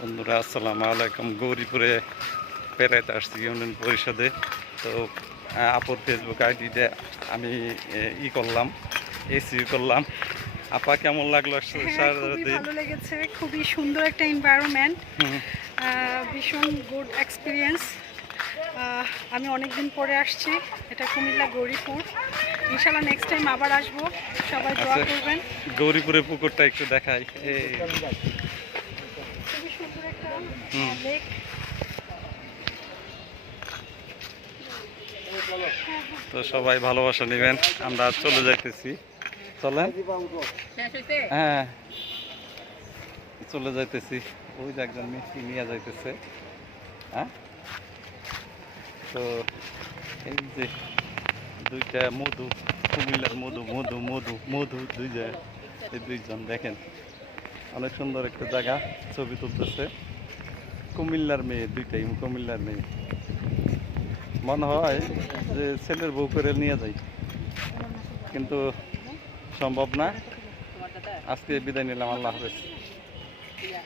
বন্ধুরা আসসালামু আলাইকুম। গৌরীপুরে বেড়াইতে আসছি ইউনিয়ন পরিষদে। তো আপুর ফেসবুক আইডিতে আমি ই করলাম এসি করলাম। আপা কেমন লাগল হ্যাঁ, ভালো লেগেছে খুবই সুন্দর একটা এনভায়রনমেন্ট ভীষণ গুড এক্সপিরিয়েন্স আমি অনেক দিন পরে আসছি এটা কুমিল্লা গৌরীপুর। ইনশাল্লাহ নেক্সট টাইম আবার আসব সবাই দোয়া আচ্ছা। করবেন। গৌরীপুরের পুকুরটা একটু দেখাই এই খুবই সুন্দর একটা হুম। লেক তো সবাই ভালোবাসা নেবেন। আমরা চলে যাইতেছি। চলেন। হ্যাঁ। চলে যাইতেছি। ওই যে একজন মিষ্টি নিয়ে যাইতেছে। হ্যাঁ? তো এই যে দুইটা মধু কুমিল্লার মধু মধু মধু মধু দুই এই দুইজন দেখেন। অনেক সুন্দর একটা জায়গা ছবি তুলতেছে। কুমিল্লার মেয়ে, দুইটাই কুমিল্লার মেয়ে। মনে হয় যে ছেলের বউ করে নিয়ে যাই। কিন্তু সম্ভব না। আজকে বিদায় নিলাম, আল্লাহ হাফেজ।